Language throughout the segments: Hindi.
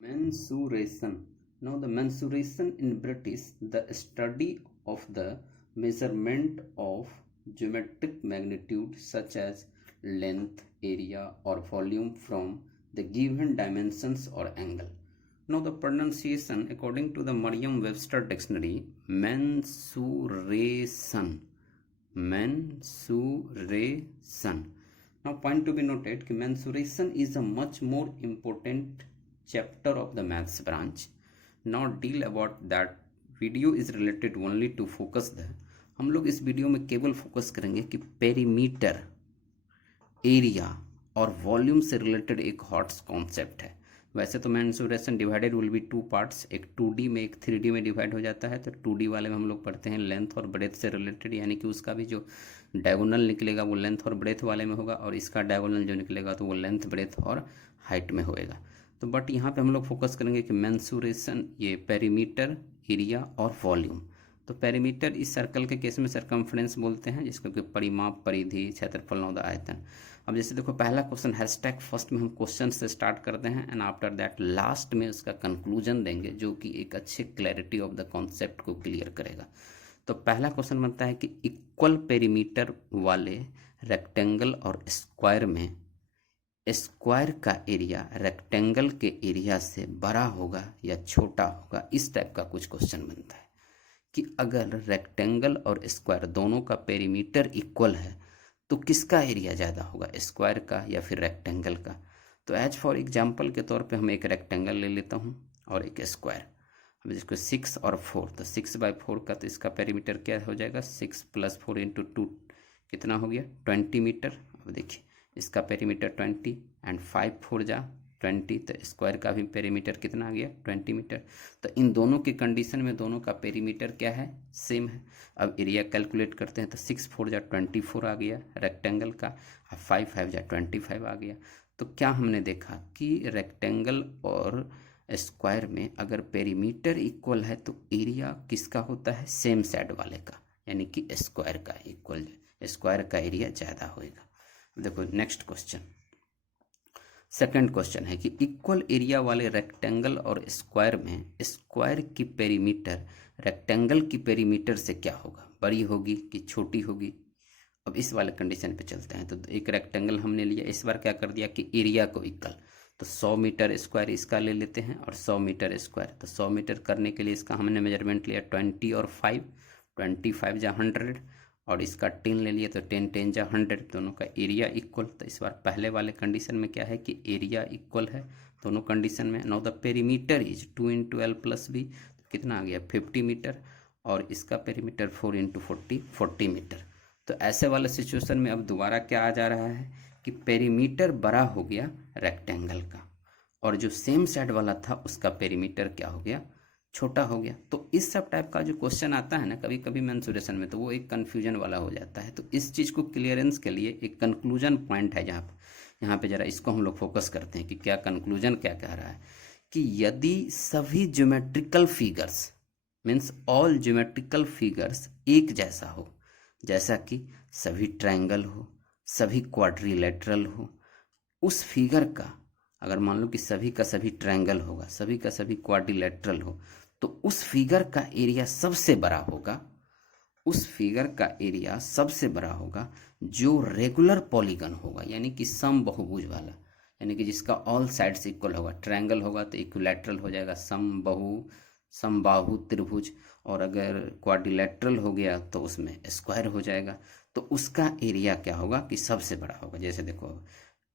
Mensuration. Now, the mensuration in British, the study of the measurement of geometric magnitude such as length, area, or volume from the given dimensions or angle. Now, the pronunciation according to the Merriam-Webster dictionary, mensuration. Mensuration. Now, point to be noted कि mensuration is a much more important chapter of the maths branch. Not deal about that. Video is related only to focus the हम लोग इस वीडियो में केवल फोकस करेंगे कि पेरीमीटर, एरिया और वॉल्यूम से रिलेटेड एक हॉट कॉन्सेप्ट है। वैसे तो mensuration divided will be two parts, एक 2D में एक 3D में डिवाइड हो जाता है। तो 2D वाले में हम लोग पढ़ते हैं लेंथ और ब्रेथ से रिलेटेड, यानी कि उसका भी जो डायगोनल निकलेगा वो लेंथ और ब्रेथ वाले में होगा, और इसका डायगोनल जो निकलेगा तो वो लेंथ, ब्रेथ और हाइट में होएगा। तो बट यहाँ पे हम लोग फोकस करेंगे कि मेंसुरेशन, ये पेरीमीटर, एरिया और वॉल्यूम। तो पेरीमीटर इस सर्कल के केस में सरकमफ्रेंस बोलते हैं, जिसको कि परिमाप, परिधि, क्षेत्रफल, नोद, आयतन। अब जैसे देखो पहला क्वेश्चन हैशटैग फर्स्ट में हम क्वेश्चन से स्टार्ट करते हैं एंड आफ्टर दैट लास्ट में उसका कंक्लूजन देंगे, जो कि एक अच्छे क्लैरिटी ऑफ द कॉन्सेप्ट को क्लियर करेगा। तो पहला क्वेश्चन बनता है कि इक्वल पेरीमीटर वाले रेक्टेंगल और स्क्वायर में स्क्वायर का एरिया रेक्टेंगल के एरिया से बड़ा होगा या छोटा होगा, इस टाइप का कुछ क्वेश्चन बनता है कि अगर रेक्टेंगल और स्क्वायर दोनों का पेरीमीटर इक्वल है तो किसका एरिया ज़्यादा होगा, स्क्वायर का या फिर रेक्टेंगल का। तो एज फॉर एग्जांपल के तौर पे हम एक रेक्टेंगल ले लेता हूँ और एक स्क्वायर। अब इसको 6 और 4, तो 6/4 का, तो इसका पेरीमीटर क्या हो जाएगा, 6 + 4 × 2 कितना हो गया, 20 मीटर। अब देखिए इसका पेरीमीटर 20 एंड 5 4 जा 20, तो स्क्वायर का भी पेरीमीटर कितना आ गया, 20 मीटर। तो इन दोनों की कंडीशन में दोनों का पेरीमीटर क्या है, सेम है। अब एरिया कैलकुलेट करते हैं तो 6 4 जा 24 आ गया रेक्टेंगल का, और 5 5 जा 25 आ गया। तो क्या हमने देखा कि रेक्टेंगल और स्क्वायर में अगर पेरीमीटर इक्वल है तो एरिया किसका होता है, सेम साइड वाले का, यानी कि स्क्वायर का इक्वल, स्क्वायर का एरिया ज़्यादा होएगा। देखो नेक्स्ट क्वेश्चन, सेकंड क्वेश्चन है कि इक्वल एरिया वाले रेक्टेंगल और स्क्वायर में स्क्वायर की पेरीमीटर रेक्टेंगल की पेरीमीटर से क्या होगा, बड़ी होगी कि छोटी होगी। अब इस वाले कंडीशन पे चलते हैं। तो एक रेक्टेंगल हमने लिया, इस बार क्या कर दिया कि एरिया को इक्वल, तो 100 मीटर स्क्वायर इसका ले लेते हैं और 100 मीटर स्क्वायर। तो 100 मीटर करने के लिए इसका हमने मेजरमेंट लिया 20 और 5, 25 जा 100, और इसका 10 ले लिए तो 10 10 जा 100, दोनों का एरिया इक्वल। तो इस बार पहले वाले कंडीशन में क्या है कि एरिया इक्वल है दोनों कंडीशन में। Now the perimeter is 2 × L + B, तो कितना आ गया 50 मीटर, और इसका पेरीमीटर 4 × 40 40 मीटर। तो ऐसे वाले सिचुएशन में अब दोबारा क्या आ जा रहा है कि पेरीमीटर बड़ा हो गया रेक्टेंगल का, और जो सेम साइड वाला था उसका पेरीमीटर क्या हो गया, छोटा हो गया। तो इस सब टाइप का जो क्वेश्चन आता है ना कभी कभी मेंसुरेशन में, तो वो एक कन्फ्यूजन वाला हो जाता है। तो इस चीज़ को क्लियरेंस के लिए एक कंक्लूजन पॉइंट है यहाँ पे जरा इसको हम लोग फोकस करते हैं कि क्या कंक्लूजन क्या कह रहा है कि यदि सभी geometrical figures means all geometrical figures एक जैसा हो, जैसा कि सभी ट्रायंगल हो, सभी क्वाड्रिलेटरल हो, उस फिगर का अगर मान लो कि सभी का सभी ट्रायंगल होगा, सभी का सभी क्वाड्रिलेटरल हो, तो उस फिगर का एरिया सबसे बड़ा होगा, उस फिगर का एरिया सबसे बड़ा होगा जो रेगुलर पॉलीगन होगा, यानी कि सम बहुभुज वाला, यानी कि जिसका ऑल साइड्स इक्वल होगा। ट्रायंगल होगा तो इक्विलैटरल हो जाएगा, समबाहु त्रिभुज, और अगर क्वाड्रिलेटरल हो गया तो उसमें स्क्वायर हो जाएगा। तो उसका एरिया क्या होगा कि सबसे बड़ा होगा। जैसे देखो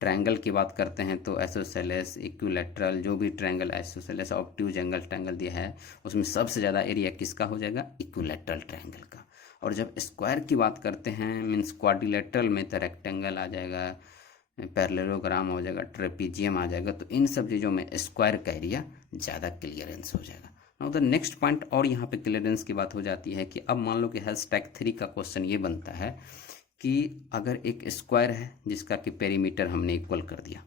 ट्रायंगल की बात करते हैं तो आइसोसेलेस, इक्विलैटरल, जो भी triangle, isosceles, obtuse angle triangle दिया है उसमें सबसे ज़्यादा एरिया किसका हो जाएगा, इक्विलैटरल ट्रायंगल का। और जब स्क्वायर की बात करते हैं मीन्स क्वाड्रिलेटरल में, तो रेक्टेंगल आ जाएगा, पैरेललोग्राम हो जाएगा, ट्रेपीजियम आ जाएगा। तो इन सब चीज़ों में स्क्वायर का एरिया ज़्यादा क्लियरेंस हो जाएगा। नाउ द नेक्स्ट पॉइंट, और यहाँ पे क्लियरेंस की बात हो जाती है कि अब मान लो कि #3 का क्वेश्चन ये बनता है कि अगर एक स्क्वायर है जिसका कि पेरीमीटर हमने इक्वल कर दिया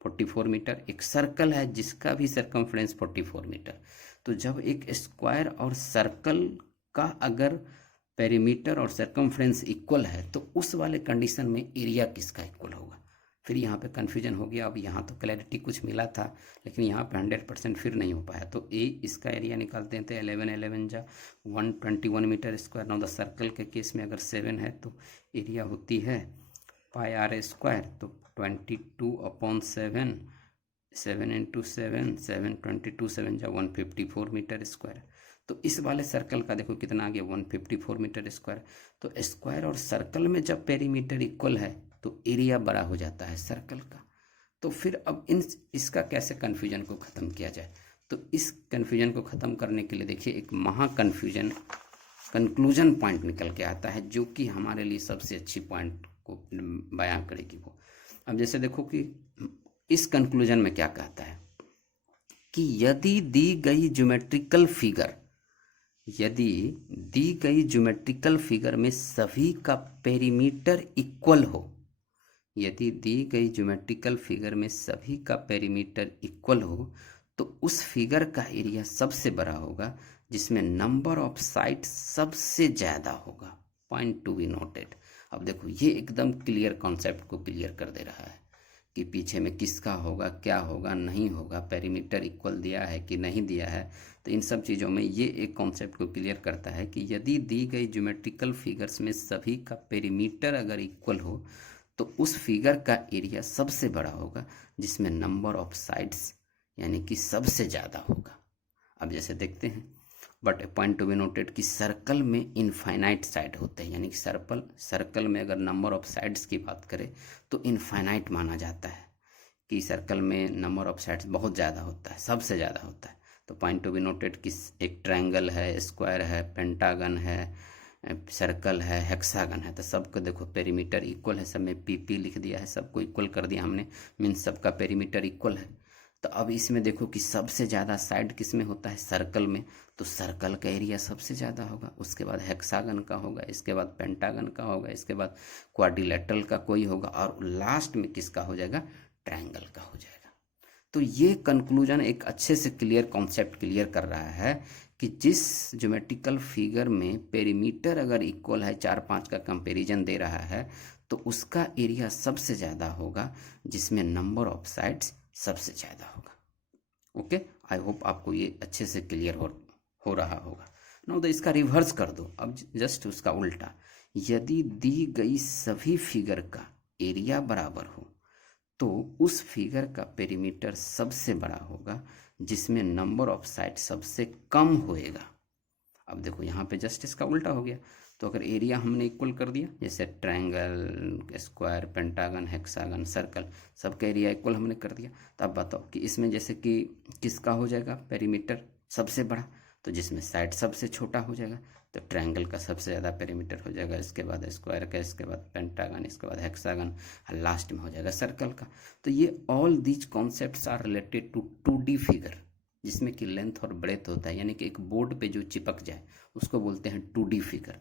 44 मीटर, एक सर्कल है जिसका भी सरकमफ्रेंस 44 मीटर, तो जब एक स्क्वायर और सर्कल का अगर पेरीमीटर और सरकमफ्रेंस इक्वल है तो उस वाले कंडीशन में एरिया किसका इक्वल होगा, फिर यहाँ पे कन्फ्यूजन हो गया। अब यहाँ तो क्लैरिटी कुछ मिला था, लेकिन यहाँ पे 100% फिर नहीं हो पाया। तो ए इसका एरिया निकालते हैं, तो 11 जा 121 metre square. Now the circle के केस में अगर 7 है तो एरिया होती है पाई आर स्क्वायर, तो 22/7, 7 × 7, 7 22 7 जा 154 मीटर स्क्वायर। तो इस वाले सर्कल का देखो कितना आ गया, 154 मीटर स्क्वायर। तो स्क्वायर और सर्कल में जब पेरीमीटर इक्वल है तो एरिया बड़ा हो जाता है सर्कल का। तो फिर अब इसका कैसे कन्फ्यूजन को ख़त्म किया जाए? तो इस कन्फ्यूजन को ख़त्म करने के लिए देखिए एक महा कंक्लूजन पॉइंट निकल के आता है, जो कि हमारे लिए सबसे अच्छी पॉइंट को बयां करेगी वो। अब जैसे देखो कि इस कंक्लूजन में क्या कहता है कि यदि दी गई ज्योमेट्रिकल फिगर में सभी का पेरीमीटर इक्वल हो, यदि दी गई ज्योमेट्रिकल फिगर में सभी का पेरीमीटर इक्वल हो, तो उस फिगर का एरिया सबसे बड़ा होगा जिसमें नंबर ऑफ साइड सबसे ज़्यादा होगा। Point to be noted. अब देखो ये एकदम क्लियर कॉन्सेप्ट को क्लियर कर दे रहा है कि पीछे में किसका होगा, क्या होगा, नहीं होगा, पेरीमीटर इक्वल दिया है कि नहीं दिया है। तो इन सब चीज़ों में ये एक कॉन्सेप्ट को क्लियर करता है कि यदि दी गई ज्योमेट्रिकल फिगर्स में सभी का पेरीमीटर अगर इक्वल हो, तो उस फिगर का एरिया सबसे बड़ा होगा जिसमें नंबर ऑफ साइड्स यानी कि सबसे ज़्यादा होगा। अब जैसे देखते हैं, but A point to be noted कि सर्कल में इनफाइनाइट साइड होते हैं, यानी कि सर्कल में अगर नंबर ऑफ साइड्स की बात करें तो इनफाइनाइट माना जाता है कि सर्कल में नंबर ऑफ साइड्स बहुत ज़्यादा होता है, सबसे ज़्यादा होता है। तो पॉइंट टू बी नोटेड कि एक ट्रायंगल है, स्क्वायर है, पेंटागन है, सर्कल है, हेक्सागन है, तो सबको देखो पेरीमीटर इक्वल है, सब में पीपी लिख दिया है, सबको इक्वल कर दिया हमने, मीन्स सबका पेरीमीटर इक्वल है। तो अब इसमें देखो कि सबसे ज़्यादा साइड किस में होता है, सर्कल में, तो सर्कल का एरिया सबसे ज़्यादा होगा, उसके बाद हेक्सागन का होगा, इसके बाद पेंटागन का होगा, इसके बाद क्वाड्रिलेटरल का कोई होगा, और लास्ट में किसका हो जाएगा, ट्रायंगल का हो जाएगा। तो ये कंक्लूजन एक अच्छे से क्लियर कॉन्सेप्ट क्लियर कर रहा है कि जिस ज्योमेट्रिकल फिगर में पेरीमीटर अगर इक्वल है, 4-5 का कंपैरिजन दे रहा है, तो उसका एरिया सबसे ज़्यादा होगा जिसमें नंबर ऑफ साइड्स सबसे ज़्यादा होगा। ओके, आई होप आपको ये अच्छे से क्लियर हो रहा होगा। नो, तो इसका रिवर्स कर दो, अब जस्ट उसका उल्टा, यदि दी गई सभी फिगर का एरिया बराबर हो तो उस फिगर का पेरीमीटर सबसे बड़ा होगा जिसमें नंबर ऑफ साइड सबसे कम होएगा। अब देखो यहाँ पे जस्ट इसका उल्टा हो गया। तो अगर एरिया हमने इक्वल कर दिया, जैसे triangle, square, pentagon, hexagon, circle, सबका एरिया इक्वल हमने कर दिया, तो अब बताओ कि इसमें जैसे कि किसका हो जाएगा पेरीमीटर सबसे बड़ा, तो जिसमें साइड सबसे छोटा हो जाएगा, तो ट्रायंगल का सबसे ज़्यादा पेरीमीटर हो जाएगा, इसके बाद स्क्वायर का, इसके बाद पेंटागन, इसके बाद हेक्सागन, और लास्ट में हो जाएगा सर्कल का। तो ये all these concepts are related to 2D figure, जिसमें कि लेंथ और ब्रेथ होता है, यानी कि एक बोर्ड पे जो चिपक जाए उसको बोलते हैं 2D फिगर।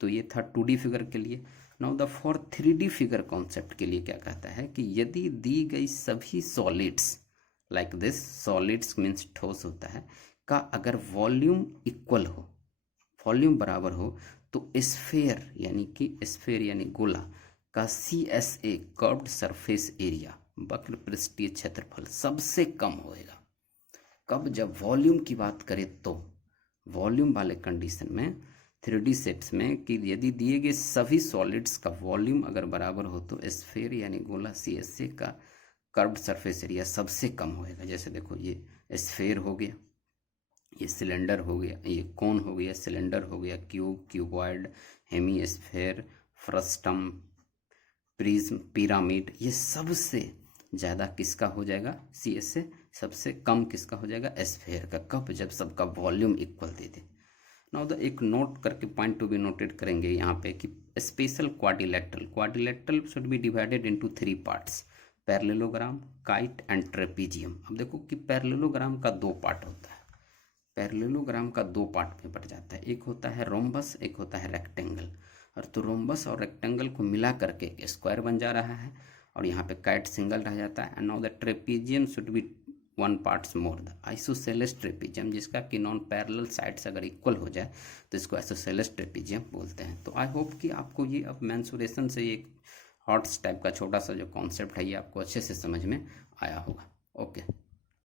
तो ये था 2D फिगर के लिए। Now the for 3D figure concept के लिए क्या कहता है कि यदि दी गई सभी solids like this, solids means ठोस होता है, का अगर वॉल्यूम इक्वल हो, वॉल्यूम बराबर हो, तो स्फेयर यानी गोला का CSA कर्व्ड सरफेस एरिया, वक्र पृष्ठीय क्षेत्रफल सबसे कम होएगा। कब? जब वॉल्यूम की बात करें तो वॉल्यूम वाले कंडीशन में 3D शेप्स में कि यदि दिए गए सभी सॉलिड्स का वॉल्यूम अगर बराबर हो तो स्फेयर यानी गोला CSA का कर्व्ड सरफेस एरिया सबसे कम होएगा। जैसे देखो ये स्फेयर हो गया, ये सिलेंडर हो गया, ये कोन हो गया, सिलेंडर हो गया, cube, cuboid, hemisphere, frustum, prism, pyramid, ये सबसे ज़्यादा किसका हो जाएगा CSA, सबसे कम किसका हो जाएगा स्फेयर का। कब? जब सबका volume equal they they. Now the एक नोट करके पॉइंट टू बी नोटेड करेंगे यहाँ पे कि special quadrilateral should be divided into 3 parts, parallelogram, kite and trapezium. अब देखो कि पैरेललोग्राम का 2 पार्ट होता है, पैरेललोग्राम का 2 पार्ट में बढ़ जाता है, एक होता है रोम्बस, एक होता है रेक्टेंगल। और तो रोम्बस और रेक्टेंगल को मिला करके एक स्क्वायर बन जा रहा है, और यहाँ पे काइट सिंगल रह जाता है। And now the trapezium should be 1 parts more, the isosceles trapezium, जिसका कि नॉन पैरेलल साइड्स अगर इक्वल हो जाए तो इसको आइसोसेलेस ट्रेपीजियम बोलते हैं। तो आई होप कि आपको ये अब मेंसुरेशन से एक हॉट्स टाइप का छोटा सा जो कॉन्सेप्ट है ये आपको अच्छे से समझ में आया होगा। ओके।